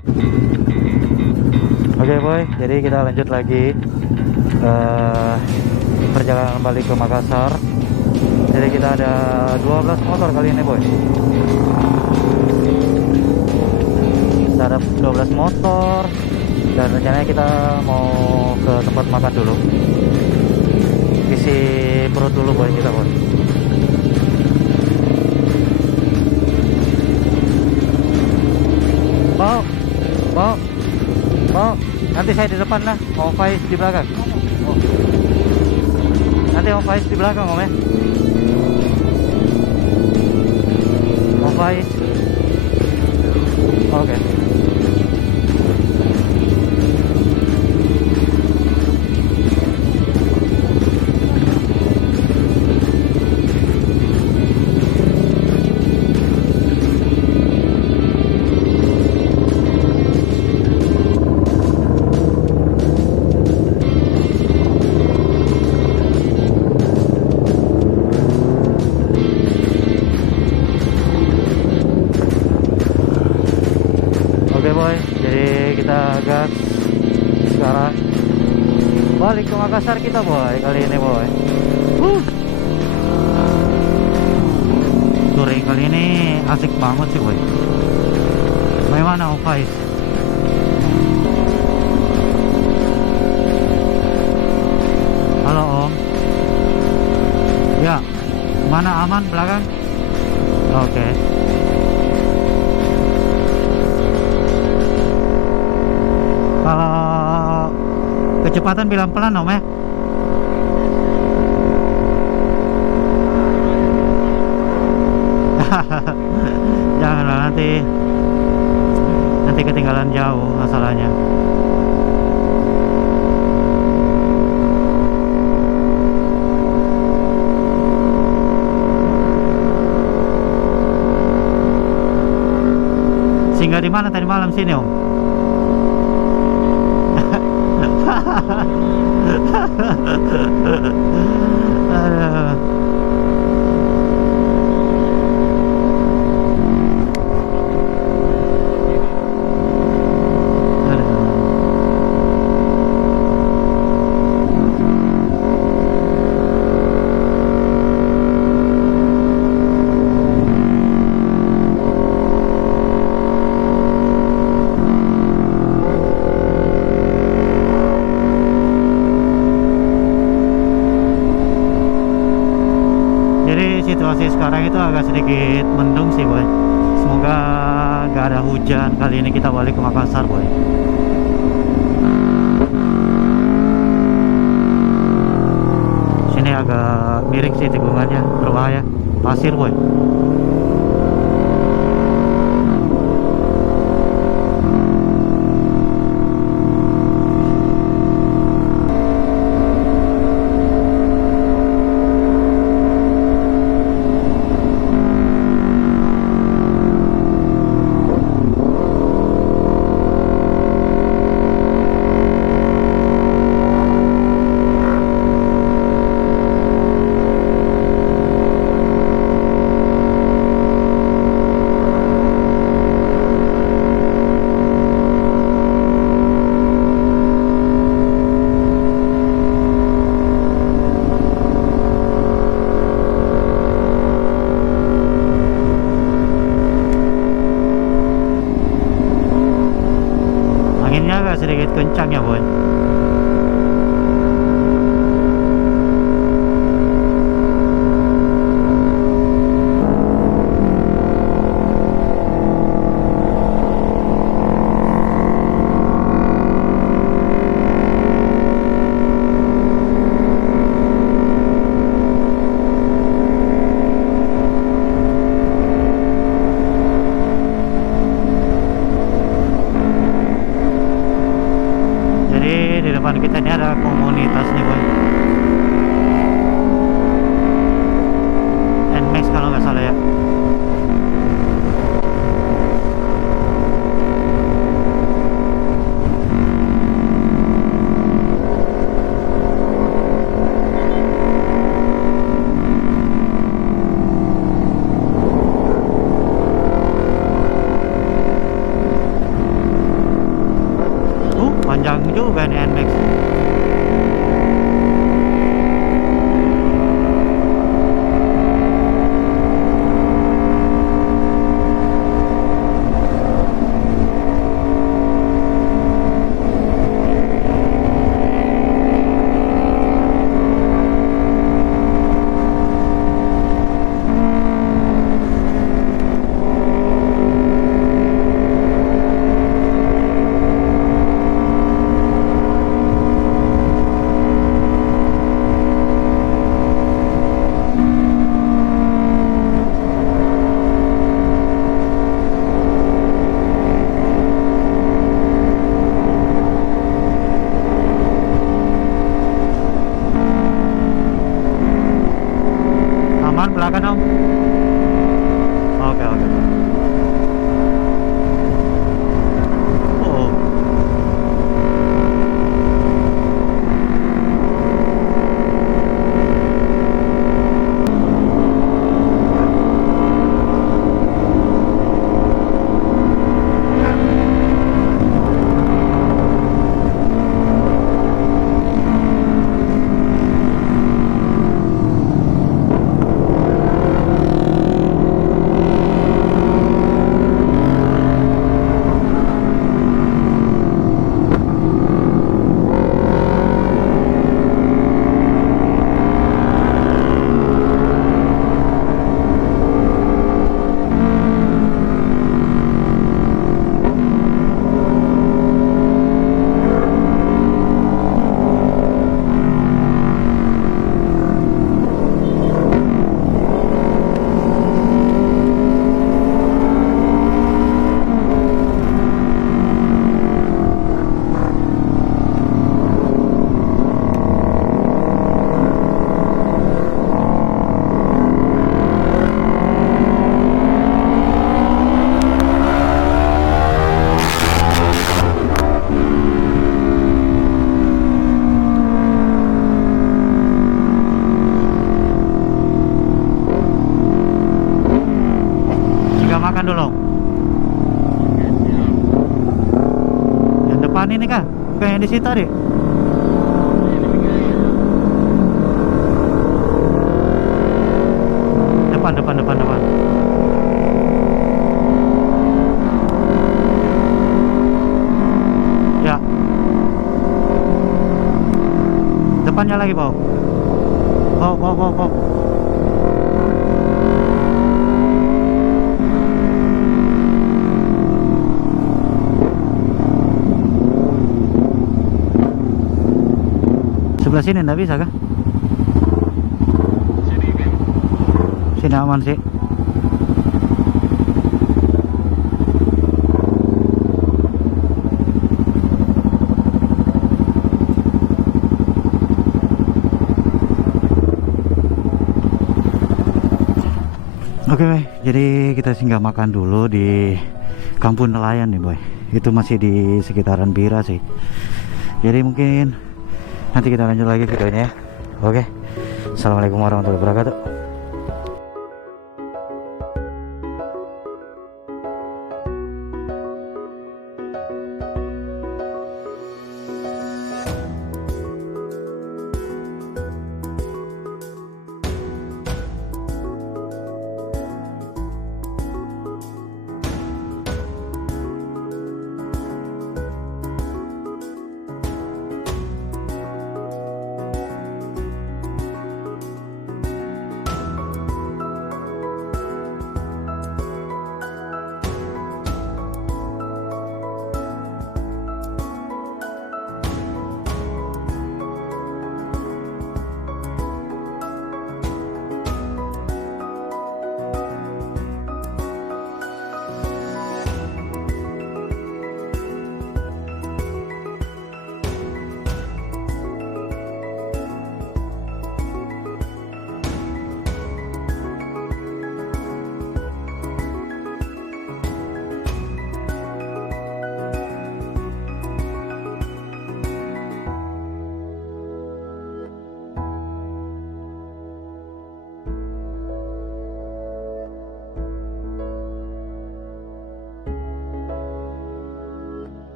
Oke boy, jadi kita lanjut lagi perjalanan balik ke Makassar. Jadi kita ada 12 motor kali ini boy. Kita ada 12 motor dan rencananya kita mau ke tempat makan dulu, isi perut dulu boy kita boy. Mau nanti saya di depan lah, mau Faiz di belakang. Oh. Nanti mau Faiz di belakang om ya. Mau Faiz. Oke. Oke boy, jadi kita gas sekarang balik ke Makassar kita boy kali ini boy. Touring kali ini asik banget sih boy. Bagaimana Om Faiz? Halo Om. Ya, mana aman belakang? Oke. Kalau kecepatan bilang pelan om ya. Janganlah nanti ketinggalan jauh masalahnya. Singgah di mana tadi malam sini om? Aduh. Situasi sekarang itu agak sedikit mendung sih boy. Semoga gak ada hujan kali ini kita balik ke Makassar boy. Sini agak miring sih tikungannya, berbahaya, pasir boy. Agak sedikit kencang ya boy. Depan kita ini ada komunitas nih boy, Nmax kalau nggak salah ya. Panjang juga nih NMAX. Aman belakang om. Oke oke. Oh. Makan dulu. Yang depan ini kah? Bukan yang di situ tadi. Depan. Ya. Depannya lagi, Bau. Bau. Sebelah sini enggak bisa kah? Sini aman sih. Oke, jadi kita singgah makan dulu di Kampung Nelayan nih, boy. Itu masih di sekitaran Bira sih. Jadi mungkin nanti kita lanjut lagi videonya ya. Oke. Assalamualaikum warahmatullahi wabarakatuh.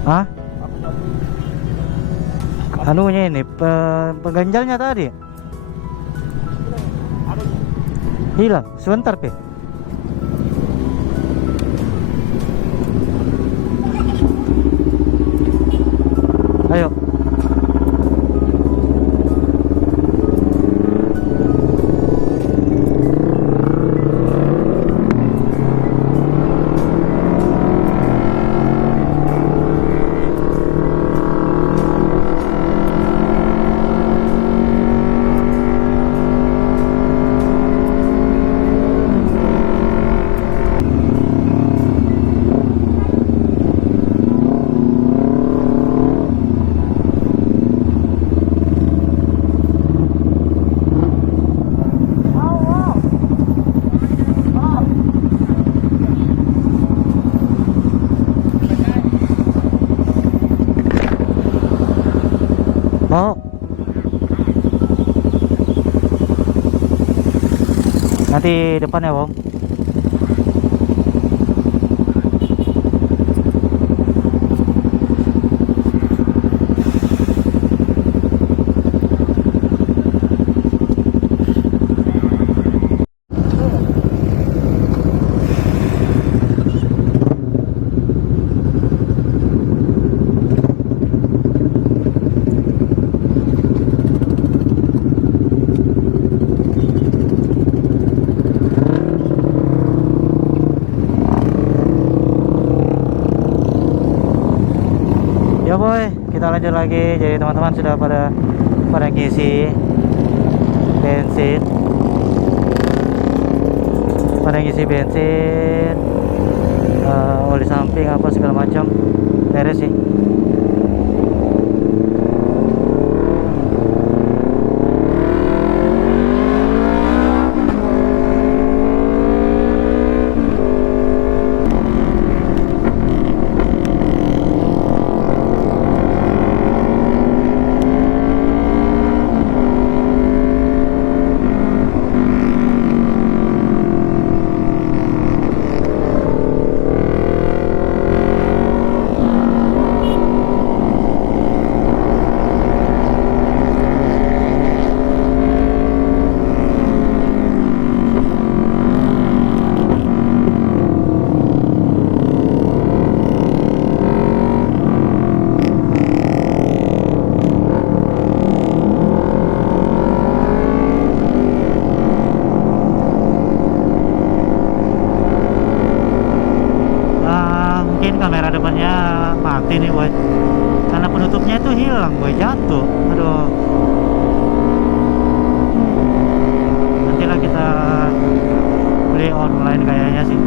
Hah? Anunya ini pengganjalnya tadi hilang sebentar Pe. Ayo. Mau nanti depan ya Bang. Ya boy, kita lanjut lagi. Jadi teman-teman sudah pada ngisi bensin, oli samping apa segala macam beres sih. Mungkin kamera depannya mati nih boy, karena penutupnya itu hilang boy, jatuh. Aduh, nantilah kita beli online kayaknya sih.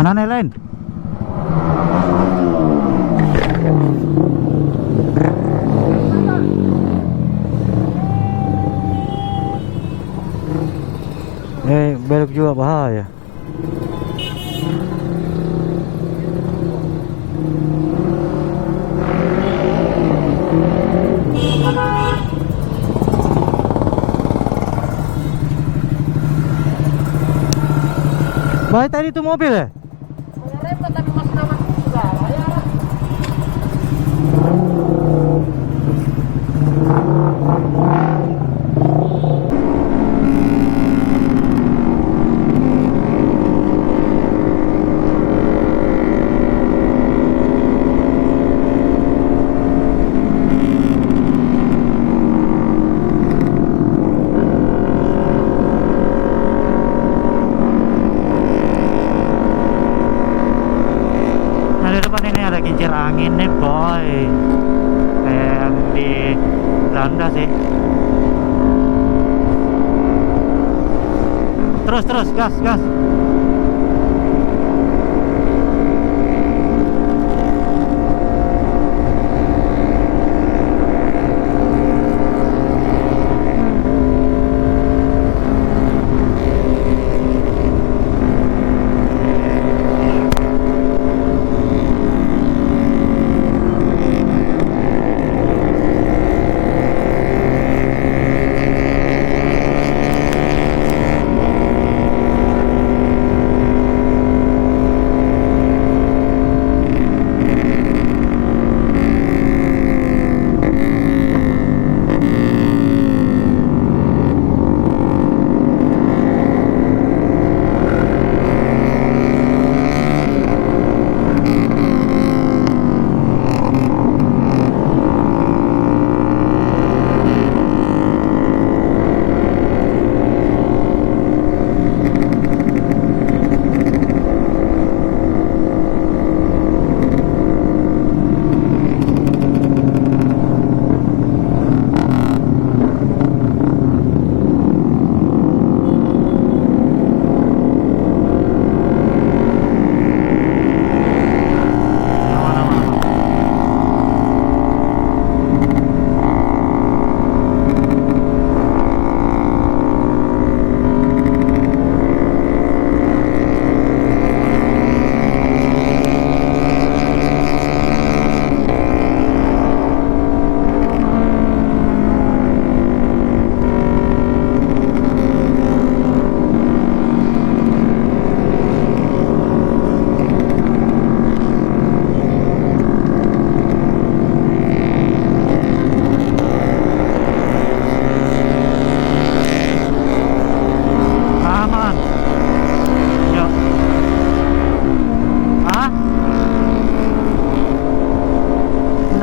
Mana lain? Belok juga bahaya. Baik, tadi itu mobil ya? Repot tapi masih nama segala ya. Kincir angin nih boy, kayak yang di Belanda sih. Terus gas.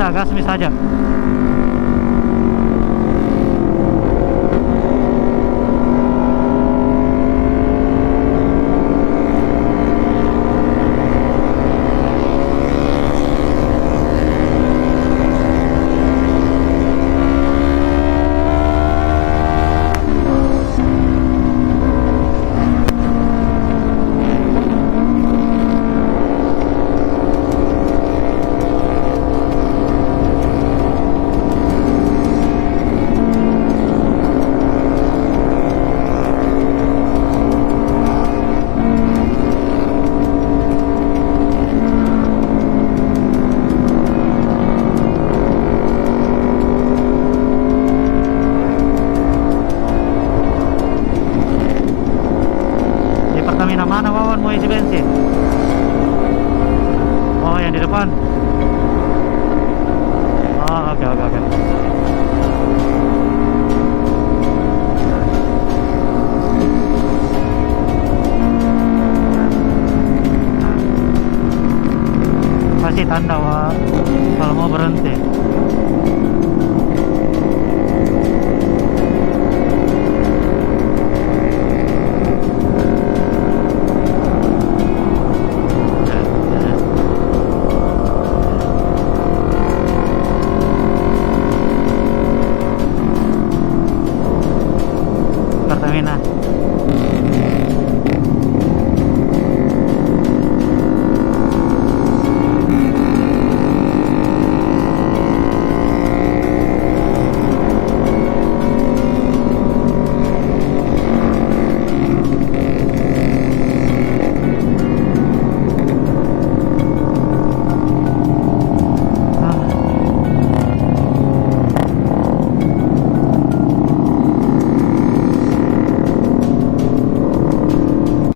Gasmi saja. Mana Wawan mau isi bensin? Oh, yang di depan. Oh, oke. Kasih tanda, Wak, kalau mau berhenti.